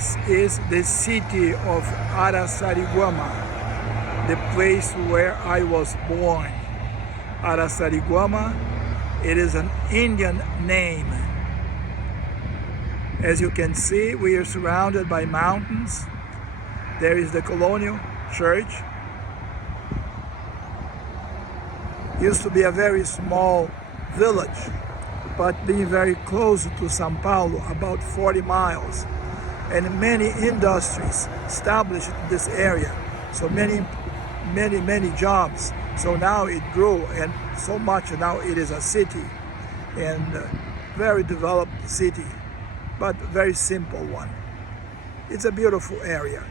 This is the city of Araçariguama, the place where I was born. Araçariguama, it is an Indian name. As you can see, we are surrounded by mountains. There is the Colonial Church. Used to be a very small village, but being very close to São Paulo, about 40 miles. And many industries established in this area. So many jobs. So now it grew, and so much now it is a city, and very developed city, but very simple one. It's a beautiful area,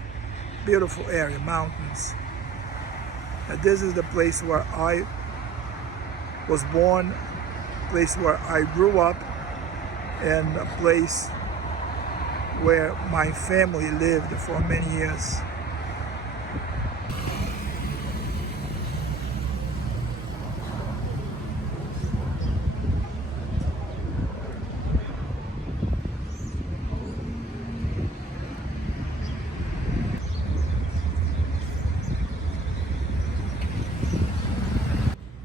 mountains. And this is the place where I was born, place where I grew up, and a place where my family lived for many years.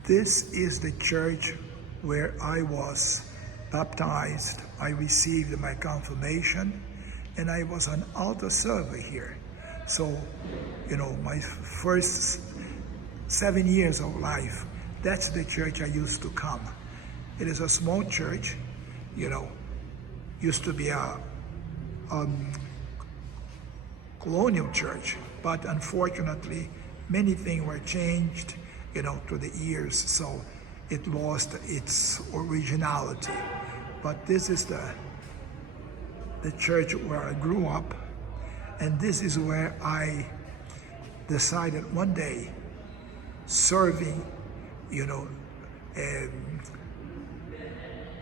This is the church where I was baptized. I received my confirmation, and I was an altar server here. So, my first 7 years of life, that's the church I used to come. It is a small church, used to be a colonial church, but unfortunately, many things were changed, through the years, so it lost its originality. But this is the church where I grew up, and this is where I decided one day, serving,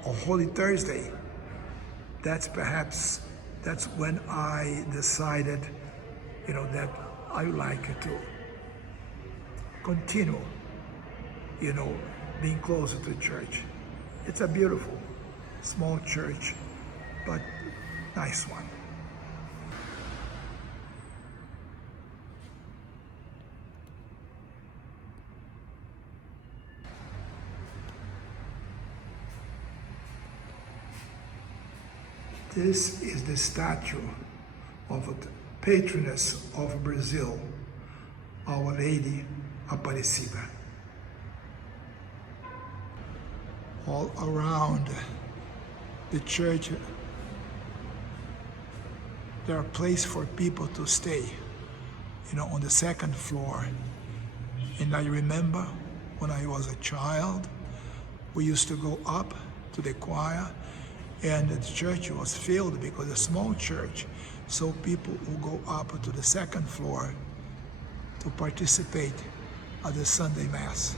on Holy Thursday, that's when I decided, that I would like to continue, being closer to church. It's a beautiful, small church, but nice one. This is the statue of the patroness of Brazil, Our Lady Aparecida. All around the church, there are places for people to stay, on the second floor. And I remember when I was a child, we used to go up to the choir, and the church was filled because it's a small church. So people will go up to the second floor to participate at the Sunday Mass.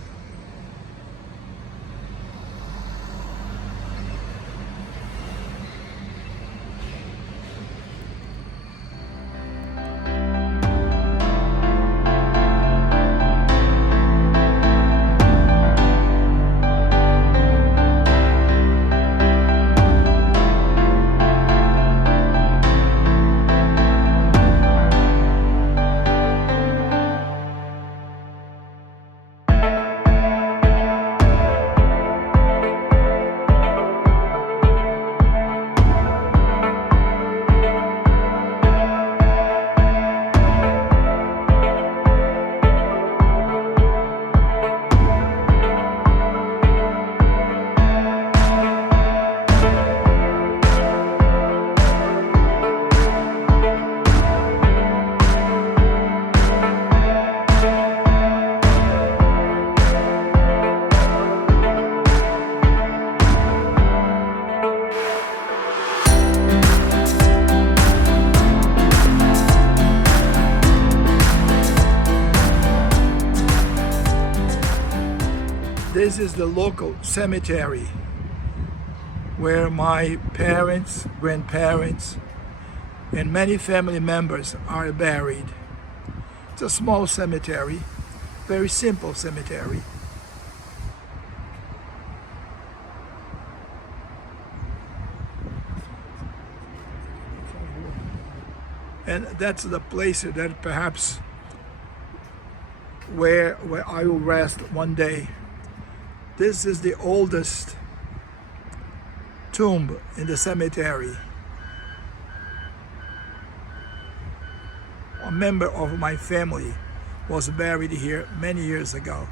This is the local cemetery where my parents, grandparents, and many family members are buried. It's a small cemetery, very simple cemetery. And that's the place that perhaps where I will rest one day. This is the oldest tomb in the cemetery. A member of my family was buried here many years ago.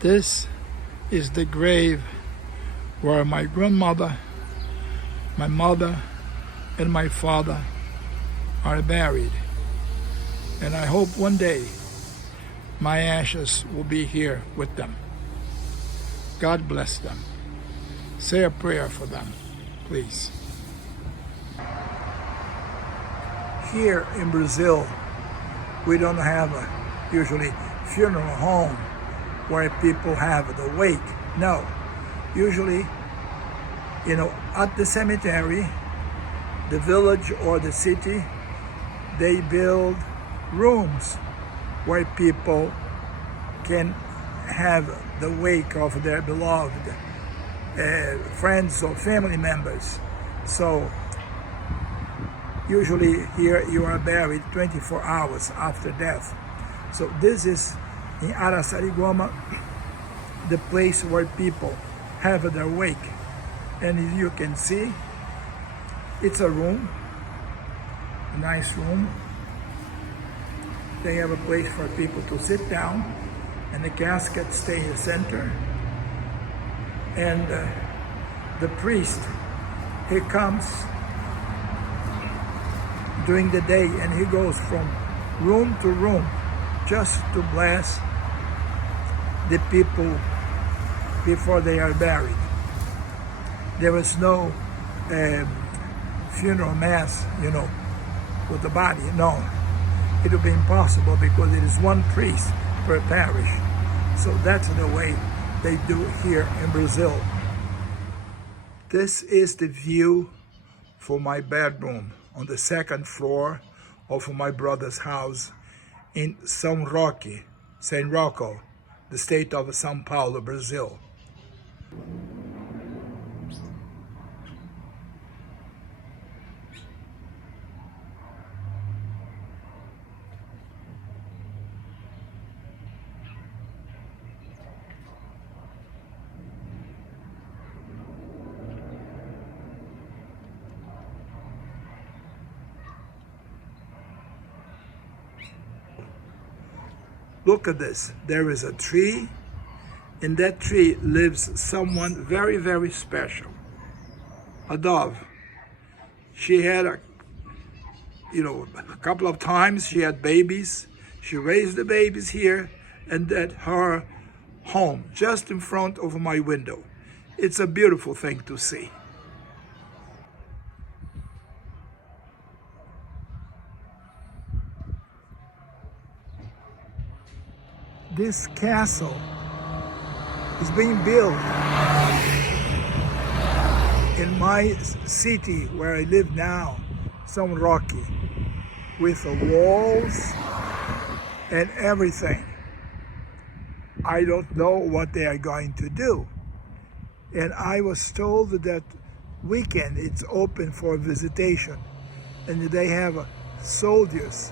This is the grave where my grandmother, my mother, and my father are buried. And I hope one day my ashes will be here with them. God bless them. Say a prayer for them, please. Here in Brazil, we don't have a usually funeral home where people have the wake. No, usually, at the cemetery, the village or the city, they build rooms where people can have the wake of their beloved friends or family members. So usually here you are buried 24 hours after death. So this is in Araçariguama, the place where people have their wake. And as you can see, it's a room, a nice room. They have a place for people to sit down, and the casket stays in the center. And the priest, he comes during the day, and he goes from room to room just to bless the people before they are buried. There was no funeral mass, with the body. No, it would be impossible because it is one priest per parish. So that's the way they do here in Brazil. This is the view for my bedroom on the second floor of my brother's house in São Roque, São Rocco, the state of São Paulo, Brazil. Look at this. There is a tree. In that tree lives someone very, very special. A dove. She had a couple of times she had babies. She raised the babies here, and at her home, just in front of my window. It's a beautiful thing to see. This castle is being built in my city where I live now, São Roque, with the walls and everything. I don't know what they are going to do. And I was told that weekend it's open for visitation, and they have soldiers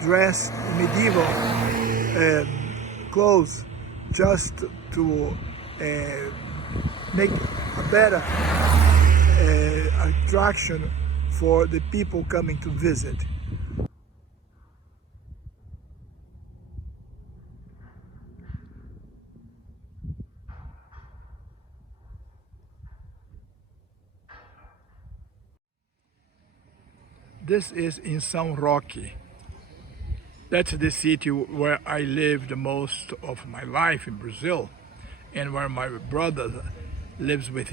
dressed in medieval clothes just to make a better attraction for the people coming to visit. This is in São Roque. That's the city where I lived most of my life in Brazil, and where my brother lives with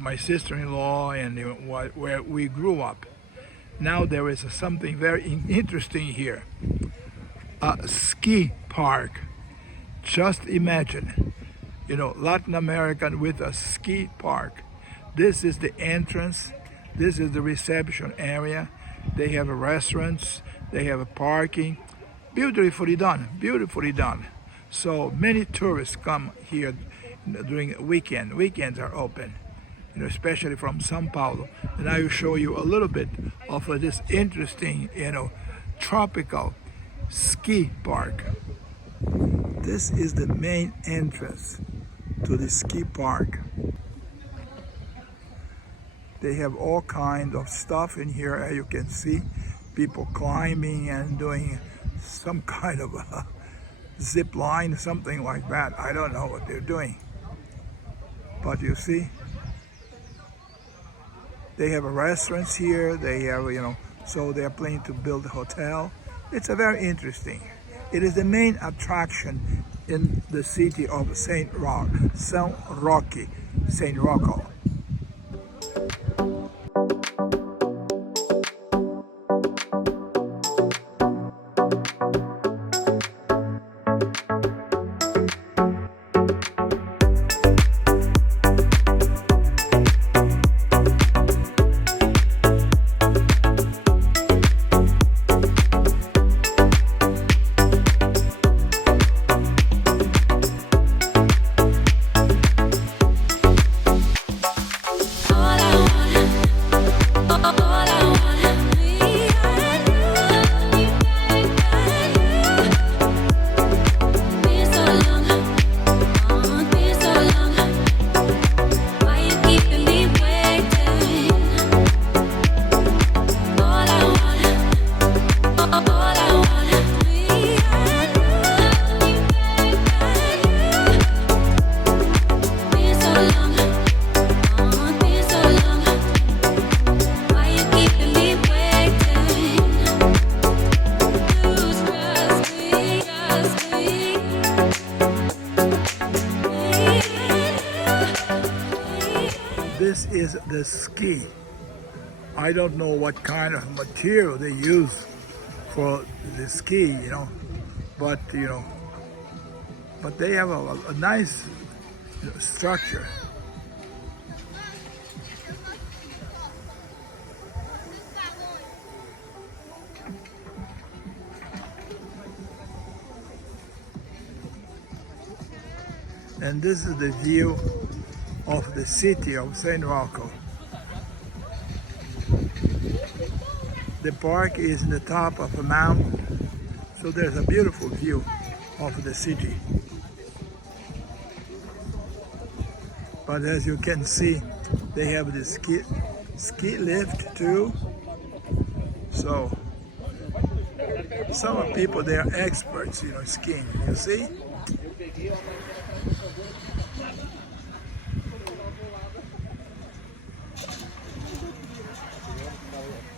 my sister-in-law, and where we grew up. Now there is something very interesting here. a ski park. Just imagine, Latin American with a ski park. This is the entrance. This is the reception area. They have restaurants. They have a parking. Beautifully done. Beautifully done. So many tourists come here during the weekend. Weekends are open, especially from São Paulo. And I will show you a little bit of this interesting, tropical ski park. This is the main entrance to the ski park. They have all kinds of stuff in here, as you can see. People climbing and doing some kind of a zip line, something like that. I don't know what they're doing. But you see, they have restaurants here. They have, so they are planning to build a hotel. It's a very interesting. It is the main attraction in the city of Saint Roque. This is the ski. I don't know what kind of material they use for the ski, but but they have a nice structure. And this is the view of the city of Saint Roque. The park is in the top of a mountain, so there's a beautiful view of the city. But as you can see, they have the ski lift too. So some people, they are experts, skiing, you see?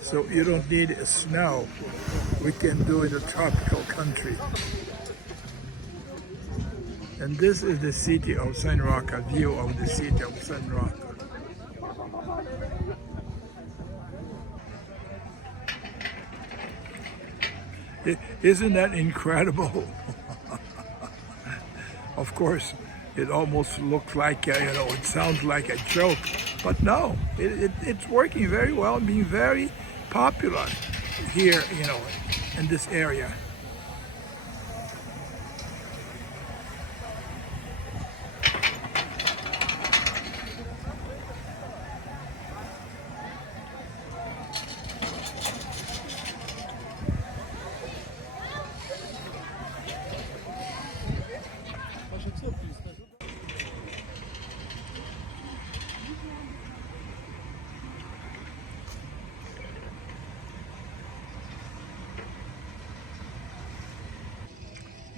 So you don't need snow. We can do in a tropical country. And this is the city of Saint Roque, a view of the city of Saint Roque. Isn't that incredible? Of course, it almost looks like, it sounds like a joke, but no, it's working very well, being very popular here, in this area.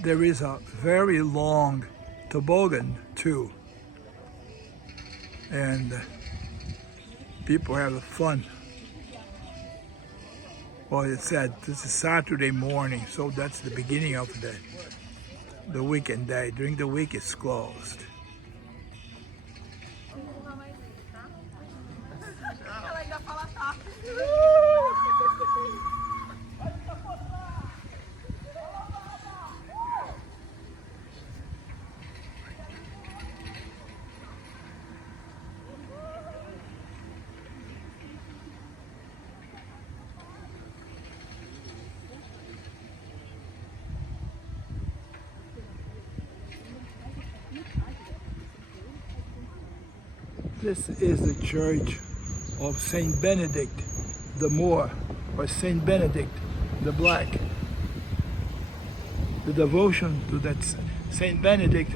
There is a very long toboggan too, and people have fun. Well, it said this is Saturday morning, so that's the beginning of the weekend day. During the week, it's closed. This is the church of Saint Benedict the Moor, or Saint Benedict the Black. The devotion to that Saint Benedict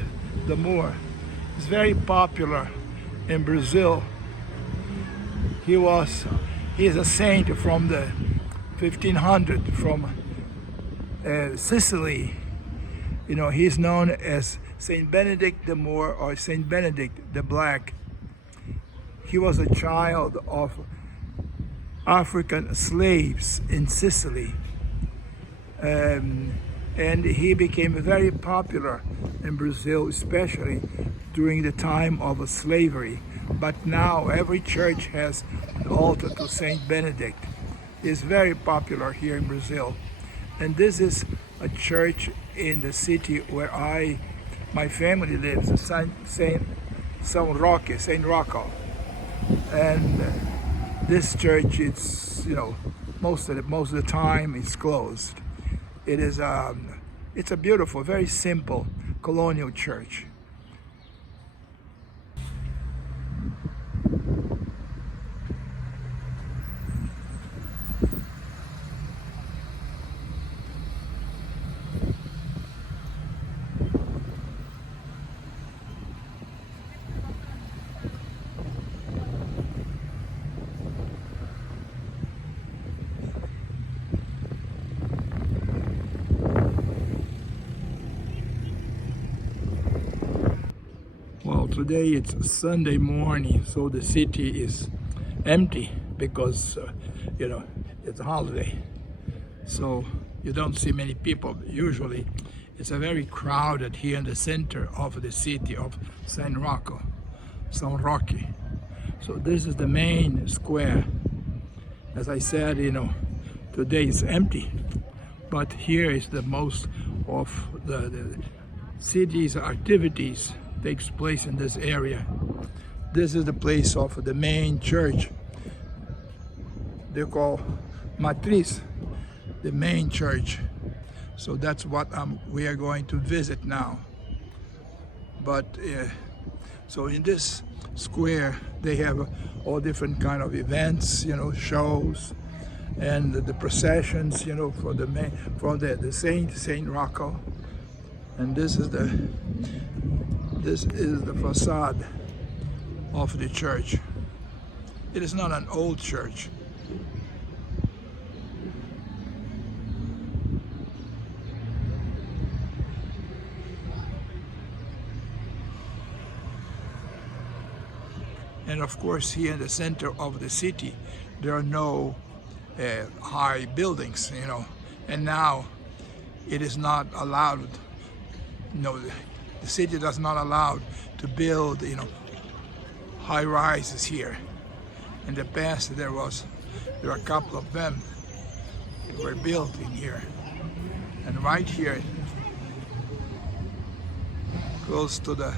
the Moor is very popular in Brazil. He is a saint from the 1500 from Sicily. You know, he's known as Saint Benedict the Moor or Saint Benedict the Black. He was a child of African slaves in Sicily. And he became very popular in Brazil, especially during the time of slavery. But now every church has an altar to Saint Benedict. He's very popular here in Brazil. And this is a church in the city where my family lives, Saint Rocco. And this church, it's, you know, most of the time it's closed. It's a beautiful, very simple colonial church. Well, today it's Sunday morning, so the city is empty because, you know, it's a holiday. So you don't see many people. Usually it's a very crowded here in the center of the city of San Roque. So this is the main square. As I said, you know, today it's empty, but here is the most of the city's activities takes place in this area. This is the place of the main church. They call Matriz, the main church. So that's what we are going to visit now. But so in this square, they have all different kind of events, you know, shows, and the processions, you know, for the Saint Rocco. And this is the facade of the church. It is not an old church. And of course, here in the center of the city, there are no high buildings, you know. And now it is not allowed, you know, the city does not allow to build, you know, high rises here. In the past, there are a couple of them that were built in here. And right here, close to the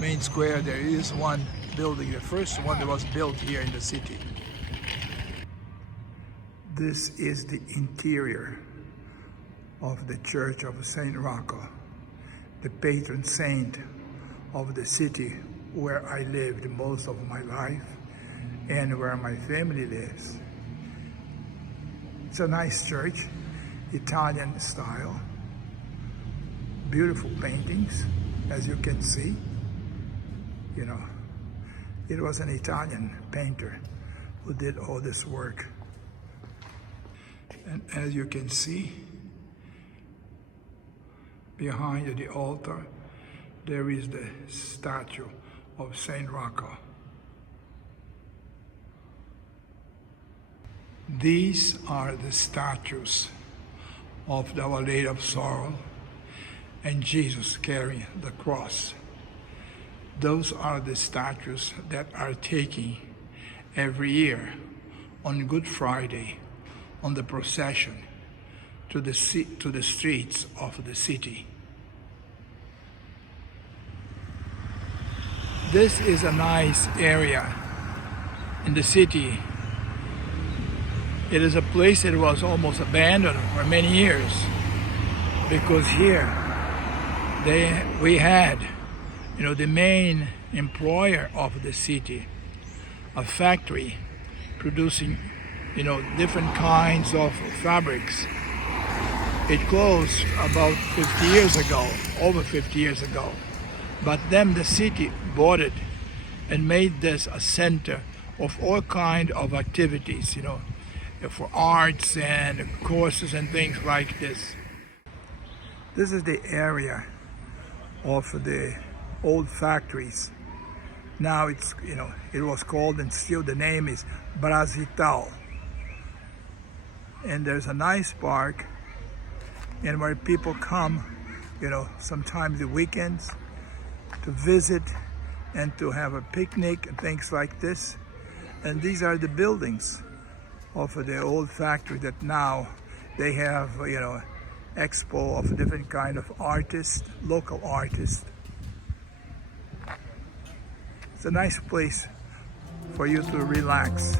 main square, there is one building, the first one that was built here in the city. This is the interior of the Church of Saint Rocco, the patron saint of the city where I lived most of my life and where my family lives. It's a nice church, Italian style, beautiful paintings, as you can see. You know, it was an Italian painter who did all this work. And as you can see, behind the altar, there is the statue of Saint Rocco. These are the statues of the Our Lady of Sorrow and Jesus carrying the cross. Those are the statues that are taken every year on Good Friday on the procession to the streets of the city. This is a nice area in the city. It is a place that was almost abandoned for many years because here we had, you know, the main employer of the city, a factory producing, different kinds of fabrics. It closed about 50 years ago, over 50 years ago. But then the city bought it and made this a center of all kind of activities, for arts and courses and things like this. This is the area of the old factories. Now it's, it was called, and still the name is Brasital. And there's a nice park, and where people come, sometimes the weekends, to visit and to have a picnic and things like this. And these are the buildings of the old factory that now they have, expo of different kind of artists, local artists. It's a nice place for you to relax.